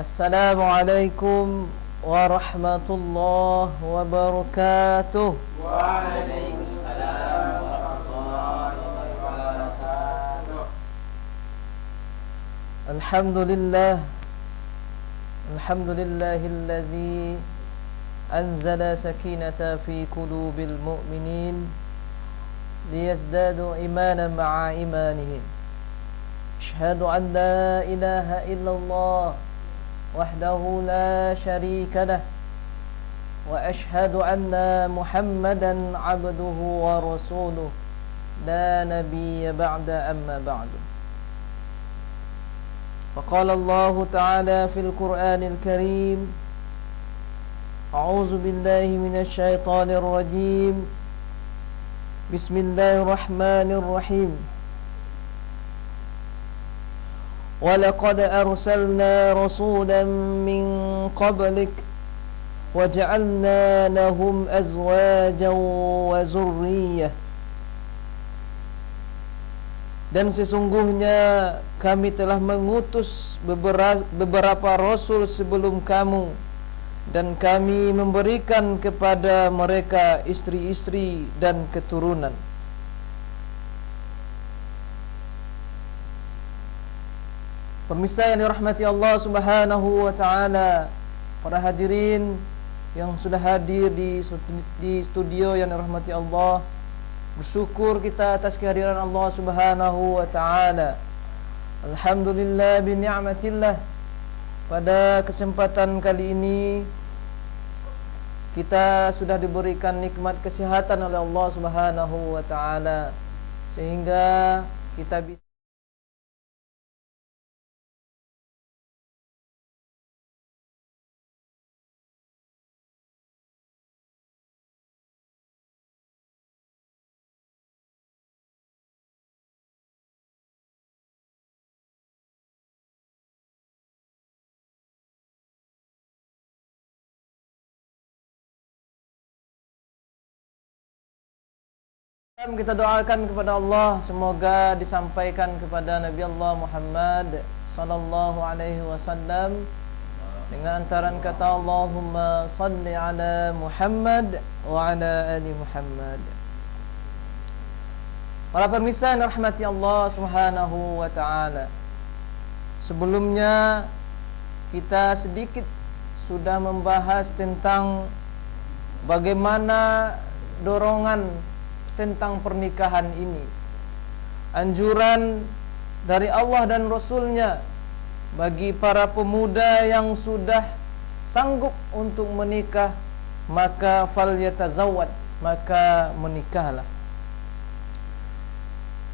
Assalamualaikum warahmatullahi wabarakatuh. Waalaikumsalam warahmatullahi wabarakatuh. Alhamdulillahillazi anzala sakinata fi qulubil mu'minin liyazdadu imanan ma'a imanihim. Asyhadu an la ilaha illallah wahdahu la syarika lah wa asyhadu anna Muhammadan abduhu wa rasuluh la nabiyya ba'da amma ba'du. Faqala Allah ta'ala fil Qur'anil Karim A'udzu billahi minasy syaithanir rajim. Bismillahirrahmanirrahim. وَلَقَدْ أَرْسَلْنَا رَسُولًا مِّن قَبْلِكَ وَجَعَلْنَا لَهُمْ أَزْوَاجًا وَذُرِّيَّةً. Dan sesungguhnya kami telah mengutus beberapa rasul sebelum kamu, dan kami memberikan kepada mereka istri-istri dan keturunan. Pemirsa yang dirahmati Allah Subhanahu wa taala, para hadirin yang sudah hadir di studio yang dirahmati Allah, bersyukur kita atas kehadiran Allah Subhanahu wa taala. Alhamdulillah bi ni'matillah. Pada kesempatan kali ini kita sudah diberikan nikmat kesehatan oleh Allah Subhanahu wa taala, sehingga kita bisa kita doakan kepada Allah, semoga disampaikan kepada Nabi Allah Muhammad sallallahu alaihi wasallam dengan antaran kata Allahumma salli ala Muhammad wa ala ali Muhammad. Para pemirsa yang dirahmati Allah Subhanahu wa taala, sebelumnya kita sedikit sudah membahas tentang bagaimana dorongan tentang pernikahan ini, anjuran dari Allah dan Rasulnya bagi para pemuda yang sudah sanggup untuk menikah, maka falyatazawwad, maka menikahlah.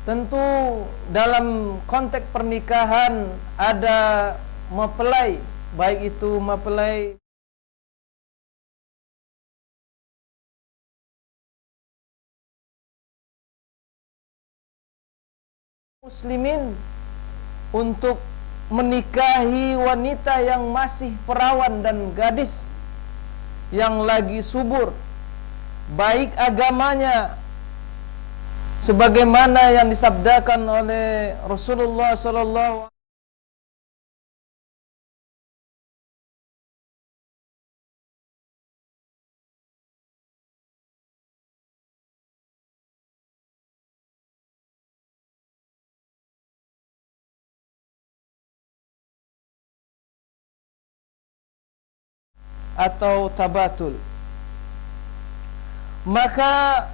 Tentu dalam konteks pernikahan ada mempelai, baik itu mempelai muslimin untuk menikahi wanita yang masih perawan dan gadis yang lagi subur, baik agamanya sebagaimana yang disabdakan oleh Rasulullah sallallahu atau tabatul. Maka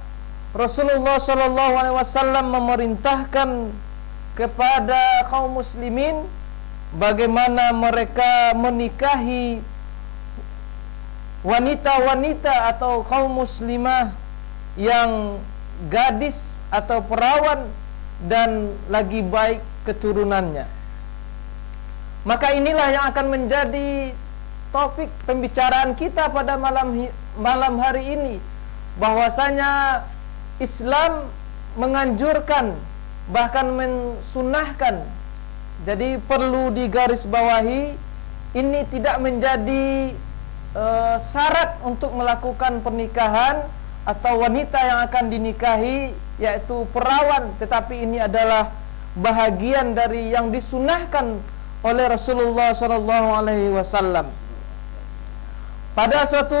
Rasulullah sallallahu alaihi wasallam memerintahkan kepada kaum muslimin bagaimana mereka menikahi wanita-wanita atau kaum muslimah yang gadis atau perawan dan lagi baik keturunannya. Maka inilah yang akan menjadi topik pembicaraan kita pada malam hari ini, bahwasanya Islam menganjurkan, bahkan mensunahkan. Jadi perlu digarisbawahi, ini tidak menjadi syarat untuk melakukan pernikahan atau wanita yang akan dinikahi yaitu perawan, tetapi ini adalah bahagian dari yang disunahkan oleh Rasulullah sallallahu alaihi wasallam. Pada suatu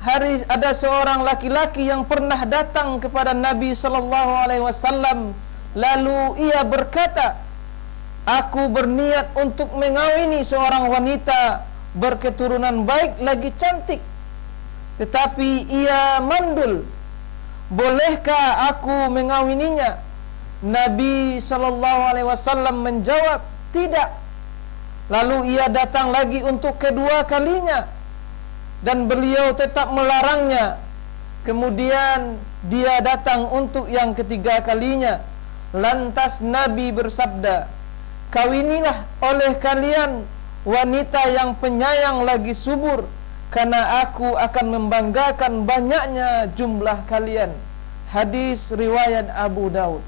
hari ada seorang laki-laki yang pernah datang kepada Nabi sallallahu alaihi wasallam, lalu ia berkata, "Aku berniat untuk mengawini seorang wanita berketurunan baik lagi cantik, tetapi ia mandul. Bolehkah aku mengawininya?" Nabi sallallahu alaihi wasallam menjawab, "Tidak." Lalu ia datang lagi untuk kedua kalinya dan beliau tetap melarangnya. Kemudian dia datang untuk yang ketiga kalinya. Lantas Nabi bersabda, "Kawinilah oleh kalian wanita yang penyayang lagi subur, karena aku akan membanggakan banyaknya jumlah kalian." Hadis riwayat Abu Daud.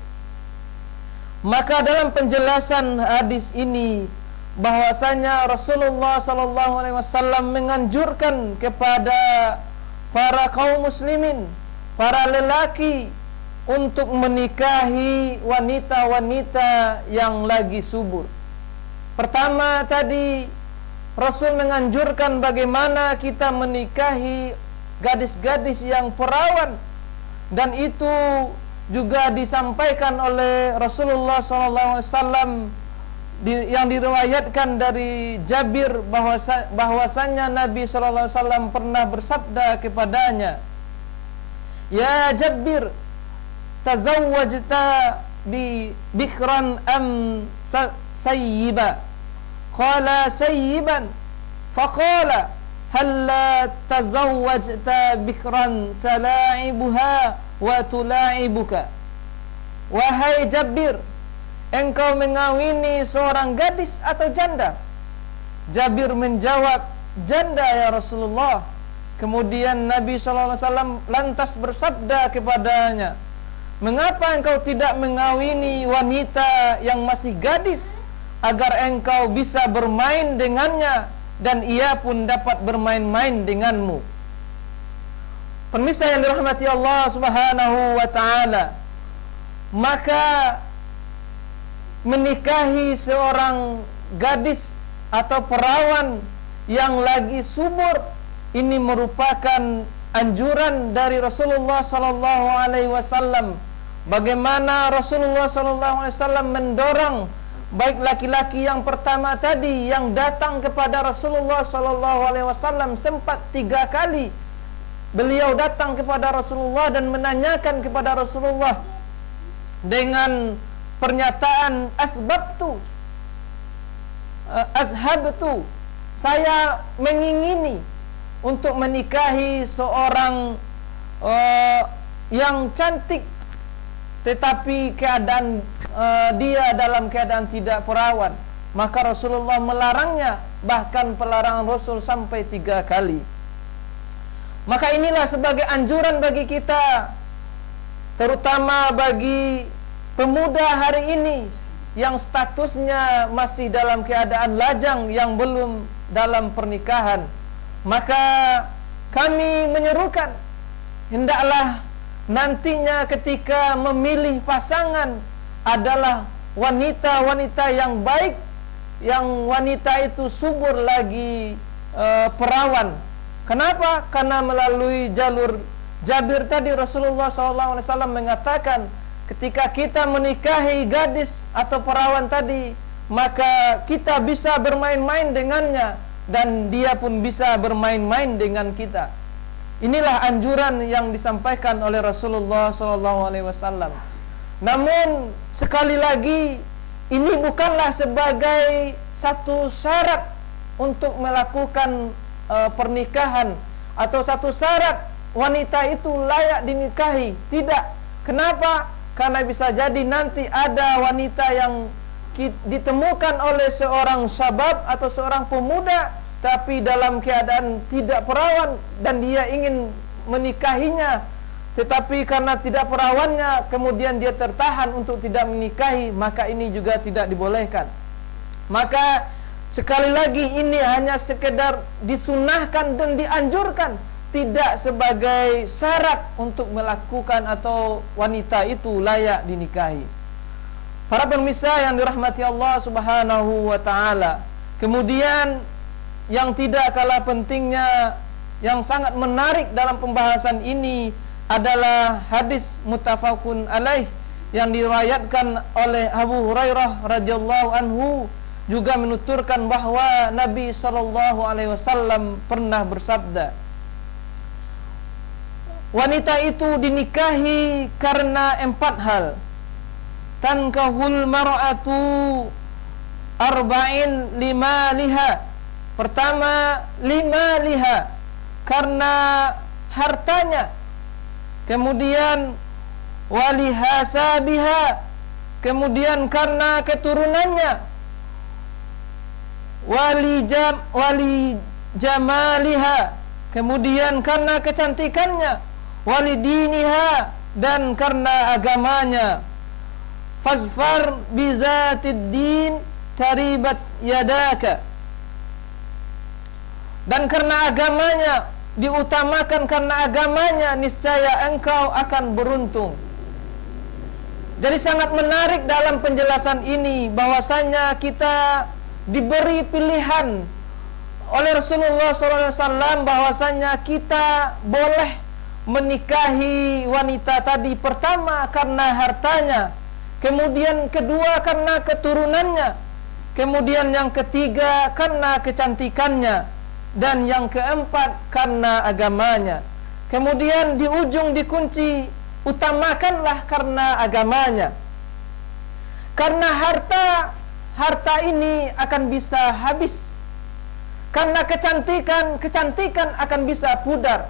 Maka dalam penjelasan hadis ini bahwasanya Rasulullah sallallahu alaihi wasallam menganjurkan kepada para kaum muslimin, para lelaki untuk menikahi wanita-wanita yang lagi subur. Pertama tadi Rasul menganjurkan bagaimana kita menikahi gadis-gadis yang perawan, dan itu juga disampaikan oleh Rasulullah SAW yang diriwayatkan dari Jabir bahwasanya Nabi SAW pernah bersabda kepadanya, "Ya Jabir, tazawwajta bi bikran am sayyiba?" Qala sayyiban. Faqala halla tazawwajta bikran sala'ibuha wa tula'ibuka. Wahai Jabir, engkau mengawini seorang gadis atau janda? Jabir menjawab, "Janda ya Rasulullah." Kemudian Nabi SAW lantas bersabda kepadanya, "Mengapa engkau tidak mengawini wanita yang masih gadis, agar engkau bisa bermain dengannya dan ia pun dapat bermain-main denganmu?" Pemirsa yang dirahmati Allah Subhanahu wa taala, maka menikahi seorang gadis atau perawan yang lagi subur ini merupakan anjuran dari Rasulullah sallallahu alaihi wasallam. Bagaimana Rasulullah sallallahu alaihi wasallam mendorong baik laki-laki yang pertama tadi yang datang kepada Rasulullah sallallahu alaihi wasallam sempat 3 kali beliau datang kepada Rasulullah dan menanyakan kepada Rasulullah dengan pernyataan azhabtu, saya mengingini untuk menikahi seorang yang cantik, tetapi keadaan dia dalam keadaan tidak perawan. Maka Rasulullah melarangnya, bahkan pelarangan Rasul sampai 3 kali. Maka inilah sebagai anjuran bagi kita, terutama bagi pemuda hari ini yang statusnya masih dalam keadaan lajang, yang belum dalam pernikahan. Maka kami menyerukan, hendaklah nantinya ketika memilih pasangan adalah wanita-wanita yang baik, yang wanita itu subur lagi perawan. Kenapa? Karena melalui jalur Jabir tadi Rasulullah SAW mengatakan, ketika kita menikahi gadis atau perawan tadi, maka kita bisa bermain-main dengannya dan dia pun bisa bermain-main dengan kita. Inilah anjuran yang disampaikan oleh Rasulullah SAW. Namun sekali lagi, ini bukanlah sebagai satu syarat untuk melakukan pernikahan atau satu syarat wanita itu layak dinikahi. Tidak. Kenapa? Karena bisa jadi nanti ada wanita yang ditemukan oleh seorang syabab atau seorang pemuda, tapi dalam keadaan tidak perawan dan dia ingin menikahinya, tetapi karena tidak perawannya kemudian dia tertahan untuk tidak menikahi, maka ini juga tidak dibolehkan. Maka sekali lagi, ini hanya sekedar disunahkan dan dianjurkan, tidak sebagai syarat untuk melakukan atau wanita itu layak dinikahi. Para pemirsa yang dirahmati Allah Subhanahu wa taala, Kemudian yang tidak kalah pentingnya, yang sangat menarik dalam pembahasan ini adalah hadis muttafaqun alaih yang diriwayatkan oleh Abu Hurairah radhiyallahu anhu, juga menuturkan bahwa Nabi SAW pernah bersabda, wanita itu dinikahi karena 4 hal. Tankahul mar'atu arba'in limaliha. Pertama, limaliha, karena hartanya. Kemudian walihasabiha, kemudian karena keturunannya. Wali jamaliha, kemudian karena kecantikannya. Walidiniha, dan karena agamanya. Fasfar bizatid din taribat yadaka. Dan karena agamanya, diutamakan karena agamanya, niscaya engkau akan beruntung. Jadi sangat menarik dalam penjelasan ini bahwasanya kita diberi pilihan oleh Rasulullah SAW bahwasanya kita boleh menikahi wanita tadi, pertama karena hartanya, kemudian kedua karena keturunannya, kemudian yang ketiga karena kecantikannya, dan yang keempat karena agamanya. Kemudian di ujung dikunci, utamakanlah karena agamanya. Karena harta ini akan bisa habis. Karena kecantikan akan bisa pudar.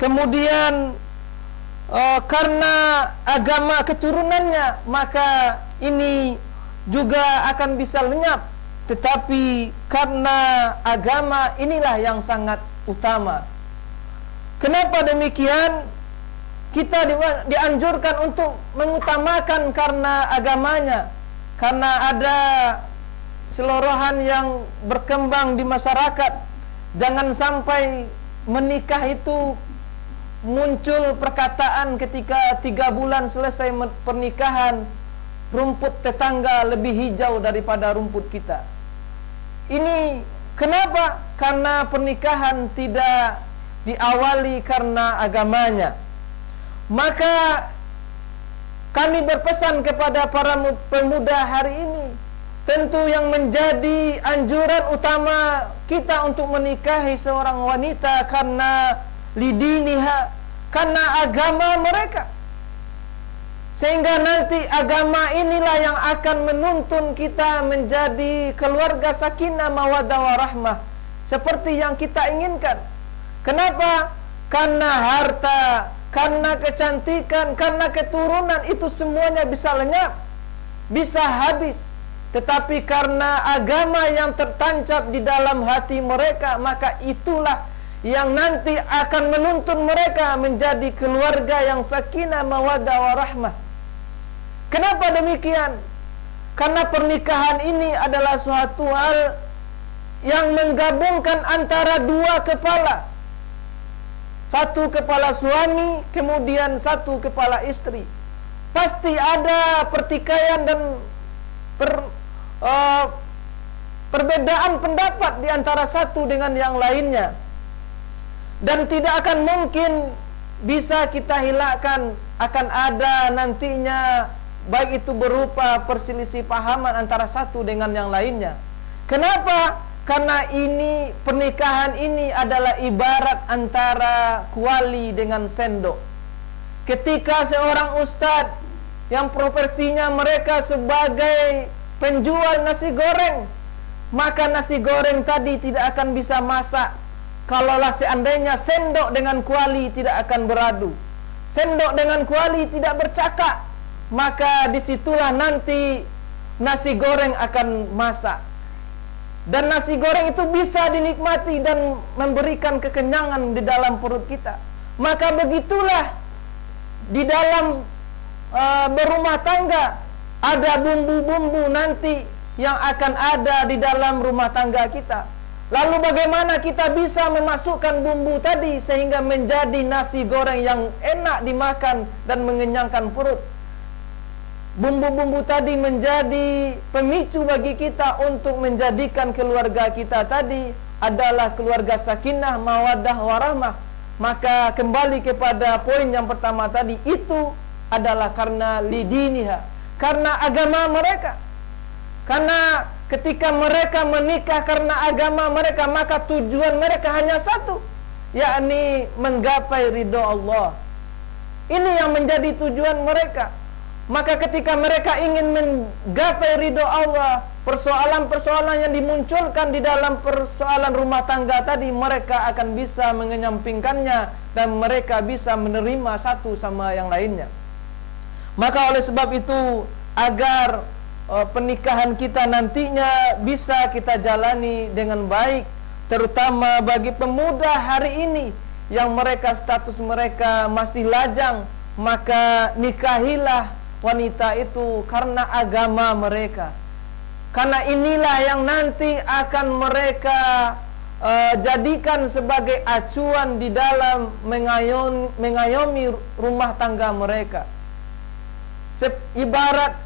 Kemudian karena agama keturunannya, maka ini juga akan bisa lenyap. Tetapi karena agama inilah yang sangat utama. Kenapa demikian? Kita dianjurkan untuk mengutamakan karena agamanya. Karena ada selorohan yang berkembang di masyarakat. Jangan sampai menikah itu muncul perkataan ketika 3 bulan selesai pernikahan, rumput tetangga lebih hijau daripada rumput kita. Ini kenapa? Karena pernikahan tidak diawali karena agamanya. Maka kami berpesan kepada para pemuda hari ini, tentu yang menjadi anjuran utama kita untuk menikahi seorang wanita karena lidiniha, karena agama mereka. Sehingga nanti agama inilah yang akan menuntun kita menjadi keluarga sakinah mawaddah warahmah seperti yang kita inginkan. Kenapa? Karena harta, karena kecantikan, karena keturunan itu semuanya bisa lenyap, bisa habis. Tetapi karena agama yang tertancap di dalam hati mereka, maka itulah yang nanti akan menuntun mereka menjadi keluarga yang sakinah mawaddah warahmah. Kenapa demikian? Karena pernikahan ini adalah suatu hal yang menggabungkan antara 2 kepala. 1 kepala suami, kemudian 1 kepala istri. Pasti ada pertikaian dan perbedaan pendapat di antara satu dengan yang lainnya. Dan tidak akan mungkin bisa kita hilangkan, akan ada nantinya baik itu berupa perselisih pahaman antara satu dengan yang lainnya. Kenapa? Karena ini pernikahan ini adalah ibarat antara kuali dengan sendok. Ketika seorang ustadz yang profesinya mereka sebagai penjual nasi goreng, maka nasi goreng tadi tidak akan bisa masak kalaulah seandainya sendok dengan kuali tidak akan beradu. Sendok dengan kuali tidak bercakap, maka disitulah nanti nasi goreng akan masak. Dan nasi goreng itu bisa dinikmati dan memberikan kekenyangan di dalam perut kita. Maka begitulah di dalam berumah tangga, ada bumbu-bumbu nanti yang akan ada di dalam rumah tangga kita. Lalu bagaimana kita bisa memasukkan bumbu tadi sehingga menjadi nasi goreng yang enak dimakan dan mengenyangkan perut? bumbu-bumbu tadi menjadi pemicu bagi kita untuk menjadikan keluarga kita tadi adalah keluarga sakinah, mawaddah, warahmah, maka kembali kepada poin yang pertama tadi, itu adalah karena lidiniha, karena agama mereka. Karena ketika mereka menikah karena agama mereka, maka tujuan mereka hanya satu, yakni menggapai ridho Allah. Ini yang menjadi tujuan mereka. Maka ketika mereka ingin menggapai ridho Allah, persoalan-persoalan yang dimunculkan di dalam persoalan rumah tangga tadi, mereka akan bisa mengenyampingkannya dan mereka bisa menerima satu sama yang lainnya. Maka oleh sebab itu, agar pernikahan kita nantinya bisa kita jalani dengan baik, terutama bagi pemuda hari ini yang mereka status mereka masih lajang, maka nikahilah wanita itu karena agama mereka. Karena inilah yang nanti akan mereka jadikan sebagai acuan di dalam mengayomi rumah tangga mereka. Ibarat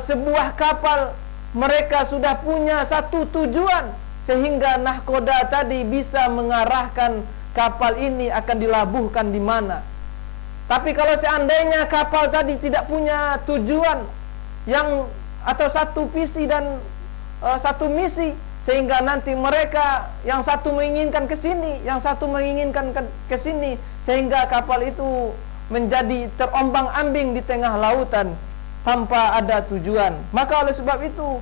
sebuah kapal, mereka sudah punya satu tujuan, sehingga nahkoda tadi bisa mengarahkan kapal ini akan dilabuhkan di mana. Tapi kalau seandainya kapal tadi tidak punya tujuan yang atau satu visi dan satu misi, sehingga nanti mereka yang satu menginginkan ke sini, yang satu menginginkan ke sini, sehingga kapal itu menjadi terombang-ambing di tengah lautan tanpa ada tujuan. Maka oleh sebab itu,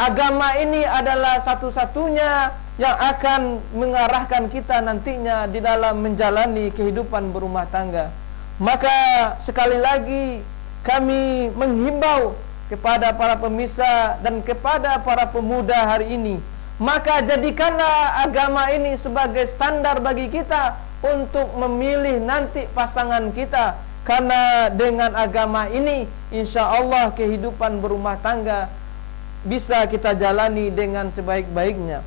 agama ini adalah satu-satunya yang akan mengarahkan kita nantinya di dalam menjalani kehidupan berumah tangga. Maka sekali lagi kami menghimbau kepada para pemirsa dan kepada para pemuda hari ini, maka jadikanlah agama ini sebagai standar bagi kita untuk memilih nanti pasangan kita. Karena dengan agama ini, insya Allah kehidupan berumah tangga bisa kita jalani dengan sebaik-baiknya.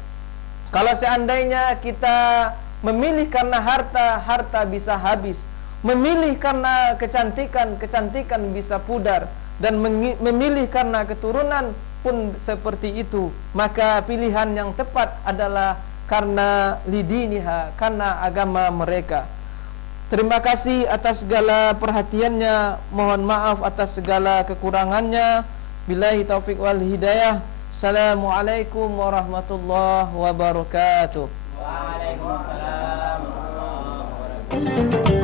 Kalau seandainya kita memilih karena harta, harta bisa habis. Memilih karena kecantikan, kecantikan bisa pudar. Dan memilih karena keturunan pun seperti itu. Maka pilihan yang tepat adalah karena lidiniha, karena agama mereka. Terima kasih atas segala perhatiannya. Mohon maaf atas segala kekurangannya. Billahi taufiq wal hidayah. Assalamualaikum warahmatullahi wabarakatuh. Waalaikumsalam warahmatullahi wabarakatuh.